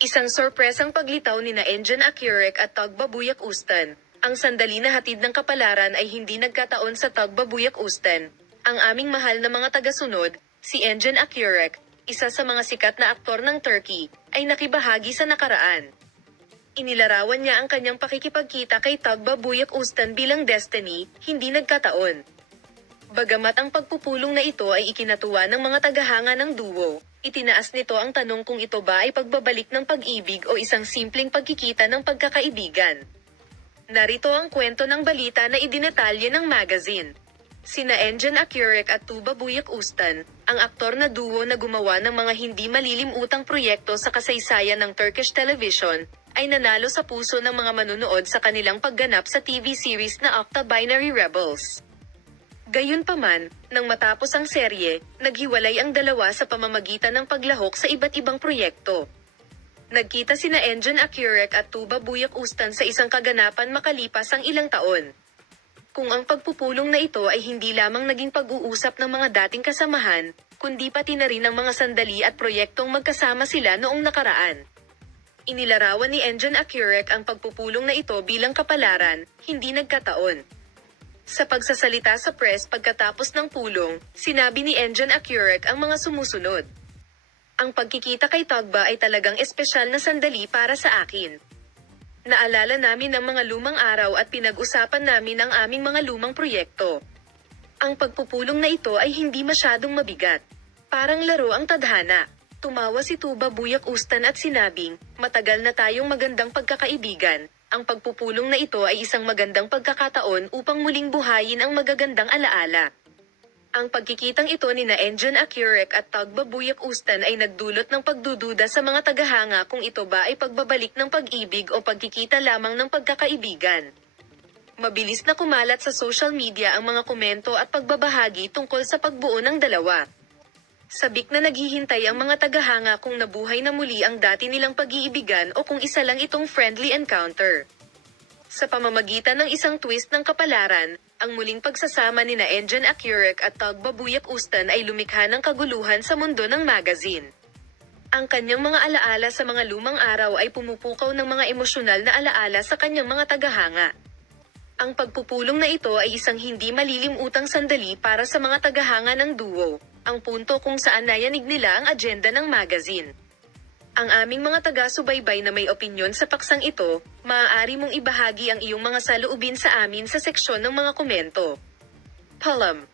Isang sorpresang paglitaw nina Engin Akyurek at Tagbabuyak Ustan. Ang sandali na hatid ng kapalaran ay hindi nagkataon sa Tagbabuyak Ustan. Ang aming mahal na mga tagasunod, si Engin Akyurek, isa sa mga sikat na aktor ng Turkey, ay nakibahagi sa nakaraan. Inilarawan niya ang kanyang pakikipagkita kay Tagbabuyak Ustan bilang destiny, hindi nagkataon. Bagamat ang pagpupulong na ito ay ikinatuwa ng mga tagahanga ng duo, itinaas nito ang tanong kung ito ba ay pagbabalik ng pag-ibig o isang simpleng pagkikita ng pagkakaibigan. Narito ang kwento ng balita na idinetalye ng magazine. Sina Engin Akyurek at Tugbabuyak Ustan, ang aktor na duo na gumawa ng mga hindi malilimutang proyekto sa kasaysayan ng Turkish television, ay nanalo sa puso ng mga manunood sa kanilang pagganap sa TV series na Octa-Binary Rebels. Gayunpaman, nang matapos ang serye, naghiwalay ang dalawa sa pamamagitan ng paglahok sa iba't ibang proyekto. Nagkita sina Engin Akyurek at Tugbabuyak Ustan sa isang kaganapan makalipas ang ilang taon. Kung ang pagpupulong na ito ay hindi lamang naging pag-uusap ng mga dating kasamahan, kundi pati na rin ang mga sandali at proyektong magkasama sila noong nakaraan. Inilarawan ni Engin Akyurek ang pagpupulong na ito bilang kapalaran, hindi nagkataon. Sa pagsasalita sa press pagkatapos ng pulong, sinabi ni Engin Akyurek ang mga sumusunod. Ang pagkikita kay Tugba ay talagang espesyal na sandali para sa akin. Naalala namin ang mga lumang araw at pinag-usapan namin ang aming mga lumang proyekto. Ang pagpupulong na ito ay hindi masyadong mabigat. Parang laro ang tadhana. Tumawa si Tugbabuyak Ustan at sinabing, matagal na tayong magandang pagkakaibigan. Ang pagpupulong na ito ay isang magandang pagkakataon upang muling buhayin ang magagandang alaala. Ang pagkikitang ito nina Engin Akyurek at Tugbabuyak Ustan ay nagdulot ng pagdududa sa mga tagahanga kung ito ba ay pagbabalik ng pag-ibig o pagkikita lamang ng pagkakaibigan. Mabilis na kumalat sa social media ang mga komento at pagbabahagi tungkol sa pagbuo ng dalawa. Sabik na naghihintay ang mga tagahanga kung nabuhay na muli ang dati nilang pag-iibigan o kung isa lang itong friendly encounter. Sa pamamagitan ng isang twist ng kapalaran, ang muling pagsasama nina Engin Akyurek at Tugbabuyak Ustan ay lumikha ng kaguluhan sa mundo ng magazine. Ang kanyang mga alaala sa mga lumang araw ay pumupukaw ng mga emosyonal na alaala sa kanyang mga tagahanga. Ang pagpupulong na ito ay isang hindi malilimutang sandali para sa mga tagahanga ng duo, ang punto kung saan nayanig nila ang agenda ng magazine. Ang aming mga taga-subaybay na may opinyon sa paksang ito, maaari mong ibahagi ang iyong mga saloobin sa amin sa seksyon ng mga komento. Palam.